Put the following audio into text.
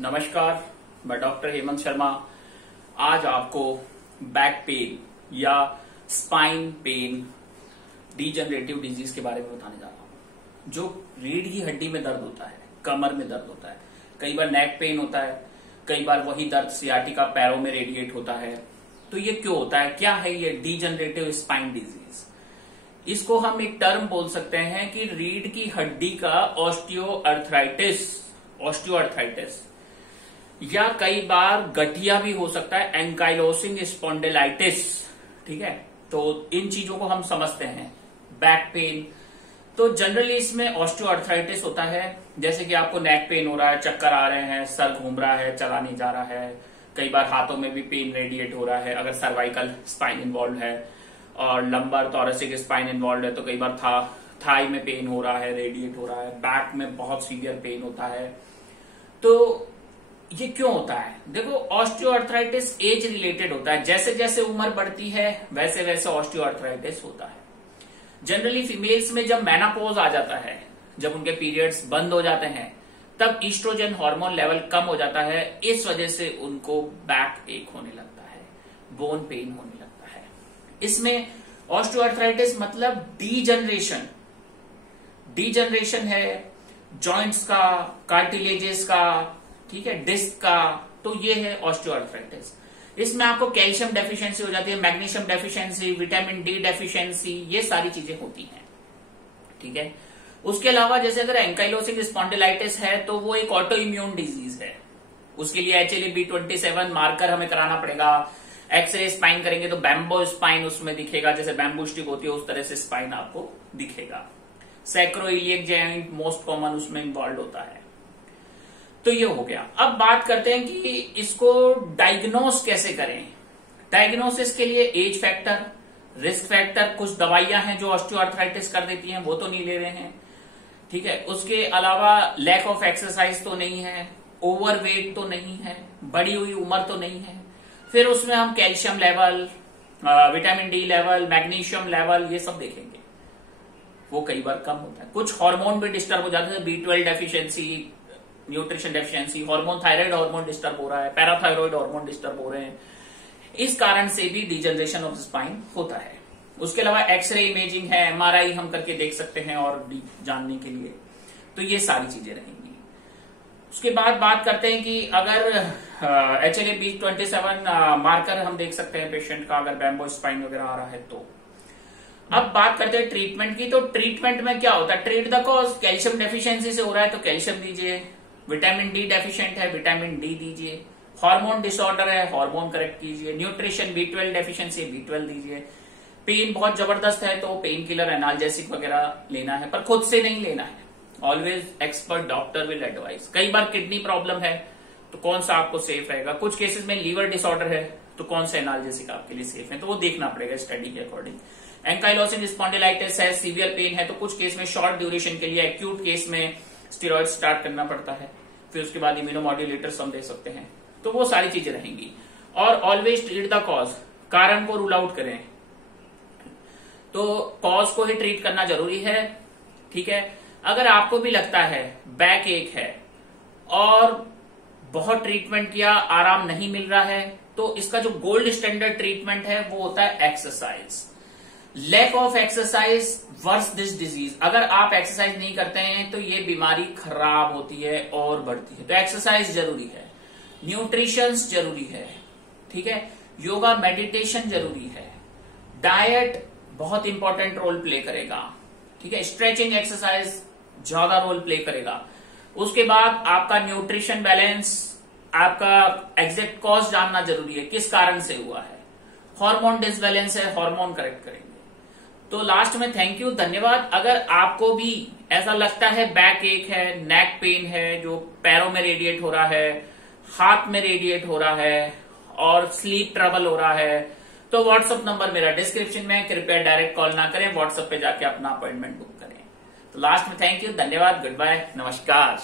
नमस्कार, मैं डॉक्टर हेमंत शर्मा आज आपको बैक पेन या स्पाइन पेन डीजनरेटिव डिजीज के बारे में बताने जा रहा हूं। जो रीढ़ की हड्डी में दर्द होता है, कमर में दर्द होता है, कई बार नेक पेन होता है, कई बार वही दर्द सियाटिका पैरों में रेडिएट होता है। तो ये क्यों होता है? क्या है ये डीजनरेटिव स्पाइन डिजीज? इसको हम एक टर्म बोल सकते हैं कि रीढ़ की हड्डी का ऑस्टियोआर्थराइटिस या कई बार गठिया भी हो सकता है, एंकाइलोसिंग स्पॉन्डिलाइटिस। ठीक है, तो इन चीजों को हम समझते हैं। बैक पेन तो जनरली इसमें ऑस्टियोआर्थराइटिस होता है, जैसे कि आपको नेक पेन हो रहा है, चक्कर आ रहे हैं, सर घूम रहा है, चला नहीं जा रहा है, कई बार हाथों में भी पेन रेडिएट हो रहा है अगर सर्वाइकल स्पाइन इन्वॉल्व है, और लंबर थोरेसिक स्पाइन इन्वॉल्व है तो कई बार थाई में पेन हो रहा है, रेडिएट हो रहा है, बैक में बहुत सीवियर पेन होता है। तो ये क्यों होता है? देखो, ऑस्टियोआर्थराइटिस एज रिलेटेड होता है। जैसे जैसे उम्र बढ़ती है वैसे वैसे ऑस्टियोआर्थराइटिस होता है। जनरली फीमेल्स में जब मेनोपॉज आ जाता है, जब उनके पीरियड्स बंद हो जाते हैं, तब ईस्ट्रोजन हार्मोन लेवल कम हो जाता है। इस वजह से उनको बैक एक होने लगता है, बोन पेन होने लगता है। इसमें ऑस्टियोआर्थराइटिस मतलब डीजनरेशन है जॉइंट्स का, कार्टिलेजेस का, ठीक है, डिस्क का। तो ये है ऑस्टियोआर्थराइटिस। इसमें आपको कैल्शियम डेफिशिएंसी हो जाती है, magnesium deficiency, vitamin D deficiency, ये सारी चीजें होती हैं। ठीक है, उसके अलावा जैसे अगर एंकाइलोसिंग स्पॉन्डिलाइटिस है तो वो एक ऑटो इम्यून डिजीज है। उसके लिए HLA-B27 मार्कर हमें कराना पड़ेगा। एक्सरे स्पाइन करेंगे तो बैम्बो स्पाइन उसमें दिखेगा, जैसे बैम्बू स्टिक होती है उस तरह से स्पाइन आपको दिखेगा। सैक्रोइलियक जॉइंट मोस्ट कॉमन उसमें इन्वॉल्व होता है। तो ये हो गया। अब बात करते हैं कि इसको डायग्नोस कैसे करें। डायग्नोसिस के लिए एज फैक्टर, रिस्क फैक्टर, कुछ दवाइयां हैं जो ऑस्टियोआर्थराइटिस कर देती हैं, वो तो नहीं ले रहे हैं। ठीक है, उसके अलावा लैक ऑफ एक्सरसाइज तो नहीं है, ओवरवेट तो नहीं है, बढ़ी हुई उम्र तो नहीं है। फिर उसमें हम calcium level, vitamin D level, magnesium level, ये सब देखेंगे। वो कई बार कम होता है। कुछ हार्मोन भी डिस्टर्ब हो जाते हैं, B12 deficiency, nutrition deficiency, hormone, thyroid hormone disturb हो रहा है, पैराथायरॉइड हार्मोन डिस्टर्ब हो रहे हैं। इस कारण से भी डीजनरेशन ऑफ स्पाइन होता है। उसके अलावा एक्सरे इमेजिंग है, MRI हम करके देख सकते हैं और जानने के लिए। तो ये सारी चीजें रहेंगी। उसके बाद बात करते हैं कि अगर HLA-B27 मार्कर हम देख सकते हैं पेशेंट का, अगर बैम्बो स्पाइन वगैरह आ रहा है तो। अब बात करते हैं ट्रीटमेंट की। तो ट्रीटमेंट में क्या होता है? Treat the cause. Calcium deficiency से हो रहा है तो कैल्शियम दीजिए, विटामिन डी डेफिशिएंट है, विटामिन डी दीजिए, हार्मोन डिसऑर्डर है, हार्मोन करेक्ट कीजिए, न्यूट्रिशन B12 डेफिशिएंसी, B12 दीजिए। पेन बहुत जबरदस्त है तो पेन किलर, एनाल्जेसिक वगैरह लेना है, पर खुद से नहीं लेना है। Always expert doctor will advice. कई बार किडनी प्रॉब्लम है तो कौन सा आपको सेफ रहेगा, कुछ केसेस में लीवर डिसऑर्डर है तो कौन सा एनाल्जेसिक आपके लिए सेफ है, तो वो देखना पड़ेगा स्टडी के अकॉर्डिंग। एंकाइलोसिंग स्पॉन्डिलाइटिस है, सीवियर पेन है तो कुछ केस में शॉर्ट ड्यूरेशन के लिए, एक्यूट केस में स्टेरॉइड स्टार्ट करना पड़ता है, फिर उसके बाद इम्यूनोमॉड्यूलेटर्स हम दे सकते हैं। तो वो सारी चीजें रहेंगी। और ऑलवेज ट्रीट द कॉज, कारण को रूल आउट करें। तो कॉज को ही ट्रीट करना जरूरी है। ठीक है, अगर आपको भी लगता है बैक एक है और बहुत ट्रीटमेंट किया, आराम नहीं मिल रहा है, तो इसका जो गोल्ड स्टैंडर्ड ट्रीटमेंट है वो होता है exercise. Lack of exercise worse this disease. अगर आप एक्सरसाइज नहीं करते हैं तो ये बीमारी खराब होती है और बढ़ती है। तो एक्सरसाइज जरूरी है, न्यूट्रिशन जरूरी है, ठीक है, योगा मेडिटेशन जरूरी है, डाइट बहुत इंपॉर्टेंट रोल प्ले करेगा, ठीक है, स्ट्रेचिंग एक्सरसाइज ज्यादा रोल प्ले करेगा। उसके बाद आपका न्यूट्रिशन बैलेंस, आपका एग्जैक्ट कॉज जानना जरूरी है, किस कारण से हुआ है। हार्मोन डिसबैलेंस है, हार्मोन करेक्ट करेंगे। तो लास्ट में थैंक यू, धन्यवाद। अगर आपको भी ऐसा लगता है बैक एक है, नेक पेन है जो पैरों में रेडिएट हो रहा है, हाथ में रेडिएट हो रहा है और स्लीप ट्रबल हो रहा है, तो व्हाट्सएप नंबर मेरा डिस्क्रिप्शन में, कृपया डायरेक्ट कॉल ना करें, व्हाट्सएप पे जाके अपना अपॉइंटमेंट बुक करें। तो लास्ट में थैंक यू, धन्यवाद, गुड बाय, नमस्कार।